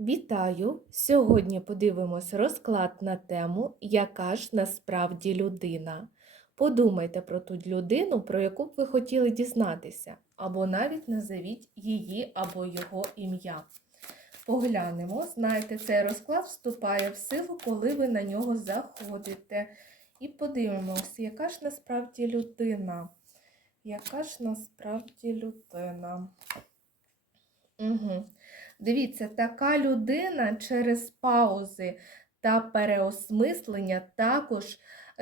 Вітаю! Сьогодні подивимось розклад на тему Яка ж насправді людина. Подумайте про ту людину, про яку б ви хотіли дізнатися, або навіть назовіть її або його ім'я. Поглянемо, знаєте, цей розклад вступає в силу, коли ви на нього заходите. І подивимось, яка ж насправді людина. Яка ж насправді людина? Угу. Дивіться, така людина через паузи та переосмислення також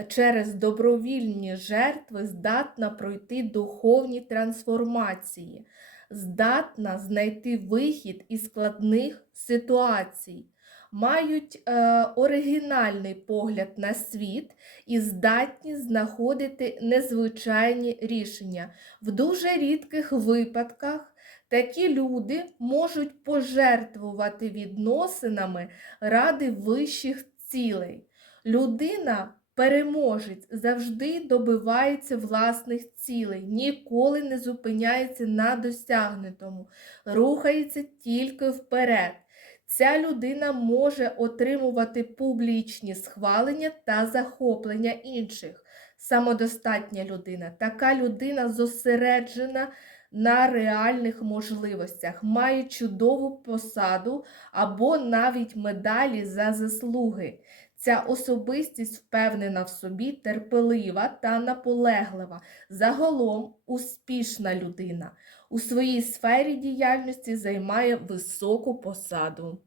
через добровільні жертви здатна пройти духовні трансформації, здатна знайти вихід із складних ситуацій, мають е, оригінальний погляд на світ і здатні знаходити незвичайні рішення. В дуже рідких випадках Такі люди можуть пожертвувати відносинами ради вищих цілей. Людина, переможець, завжди добивається власних цілей, ніколи не зупиняється на досягнутому, рухається тільки вперед. Ця людина може отримувати публічні схвалення та захоплення інших. Самодостатня людина, така людина зосереджена на реальних можливостях, має чудову посаду або навіть медалі за заслуги. Ця особистість впевнена в собі, терпелива та наполеглива, загалом успішна людина. У своїй сфері діяльності займає високу посаду.